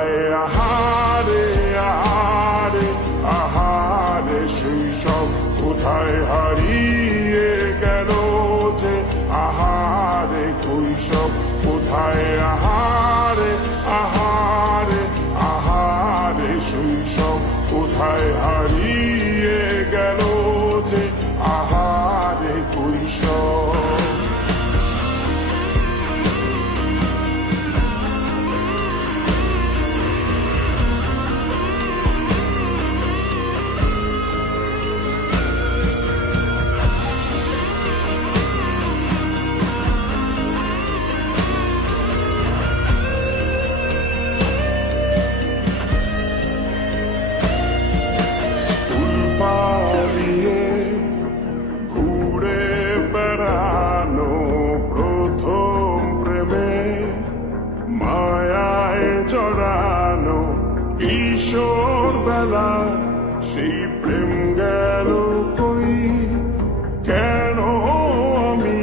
কোথায় আহারে আহারে আহারে শৈশব কোথায় হারিয়ে গেল যে আহারে কৈশব কোথায় আহারে আহারে আহারে শৈশব কোথায় হারিয়ে গেল যে আহারে কৈশব। জড়ানো কিশোর বেলা সেই প্রেম গেল কই কেন আমি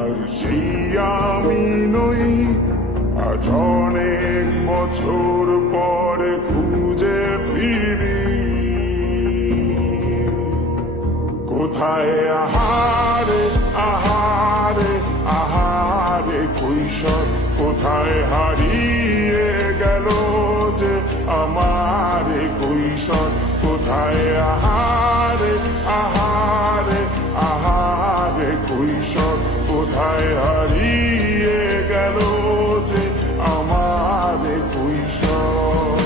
আর সেই আমি নই আজ অনেক বছর পরে খুঁজে ফিরি কোথায় আহারে আহারে আহারে কৈশোর কোথায় হারিয়ে গেল যে আমার কৈশোর কোথায় আহারে আহারে আহারে কৈশোর কোথায় হারিয়ে গেল যে আমার কৈশোর।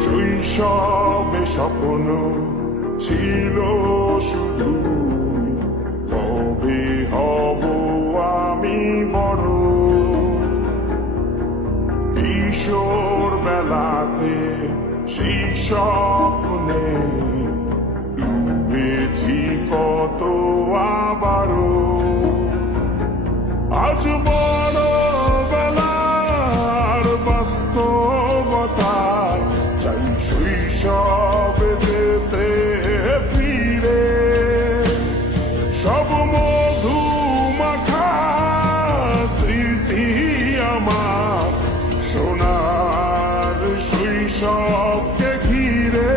শৈশবে স্বপ্ন ছিল শুধু কবে হব আমি বড় কিশোর বেলাতে সেই স্বপ্নে ডুবেছি কত আবারও আজ বড় বেলার বাস্তবতায় চাই শৈশবে যেতে ফিরে সব মধু মাখা স্মৃতি আমার সোনার শৈশবকে ঘিরে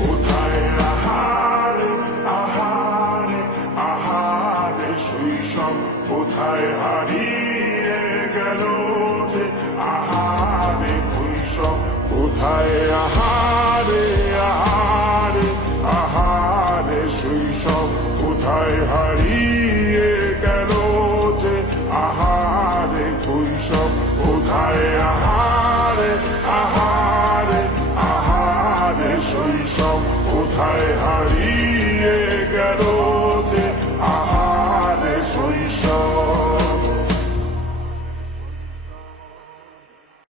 কোথায় আহারে আহারে আহারে শৈশব কোথায় হারিয়ে গেল যে আহারে কৈশব কোথায় আহারে আহারে আহারে শৈশব কোথায় হারিয়ে গেল যে আহারে কৈশব কোথায় আহারে আহারে আহারে শৈশব কোথায় হারিয়ে গেল